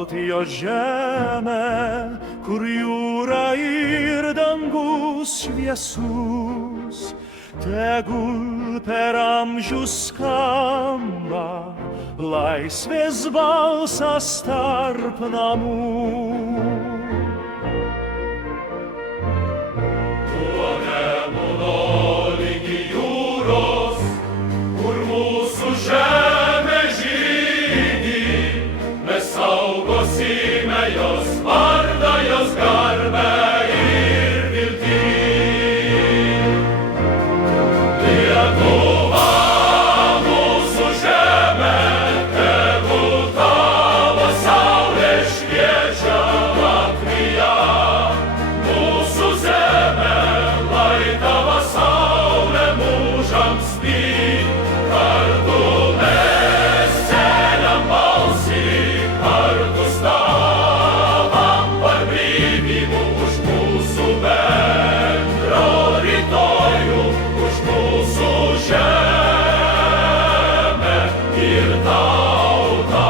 Baltijos žemę, kur jūra ir dangus šviesus, tegul per amžius skamba laisvės balsas tarp namų. Nuo Nemuno ligi jūros, kur mūsų žemė žydi, mes saugosime jos vardą, jos garbę ir viltį. Lietuva, mūsų žemė, tegul tavo saulė šviečia. Latvija, mūsų žemė, lai tavo saulė mūžams spyd. Kartu mes keliam balsį, kartu stavam par brīvību už mūsų bendrą rytojų, už mūsų žemę ir tautą.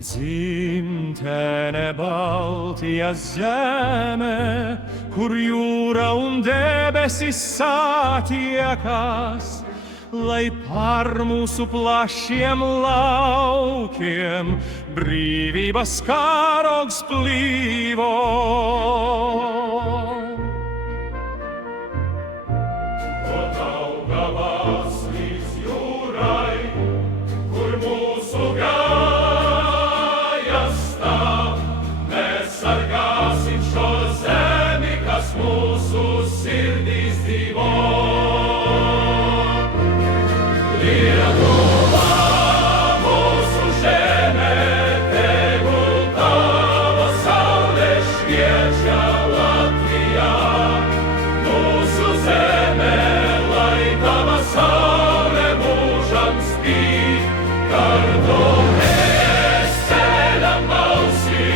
Dzimtene Baltijos žemė, kur jūra un debesis satiekas, lai par mūsų plašiem laukiem brīvības karogs plīvo. No Daugavas līdz jūrai, kur mūsu gajas stāv, mēs sargāsim šo zemi, kas mūsu sirdīs dzīvo. Lietuva, mūsu žemē, tegul tava saulė šviečia. Latvija, mūsu žemē, lai tava saulė mūžams spīd. Kartu mēs ceļam balsī,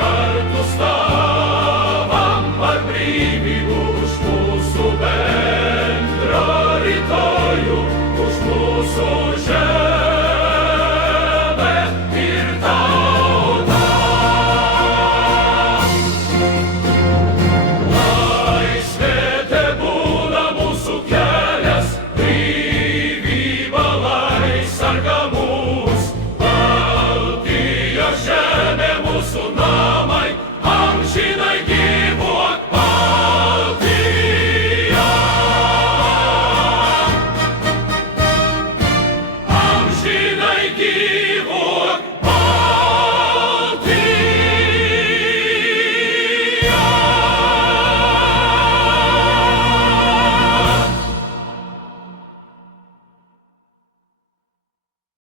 kartu stāvam par brīvību už mūsu bendro rytoju, už mūsu žemę ir tautą. Laisvė tebūna mūsų kelias, brīvība lai sargā mūs. Baltijos žemė mūsų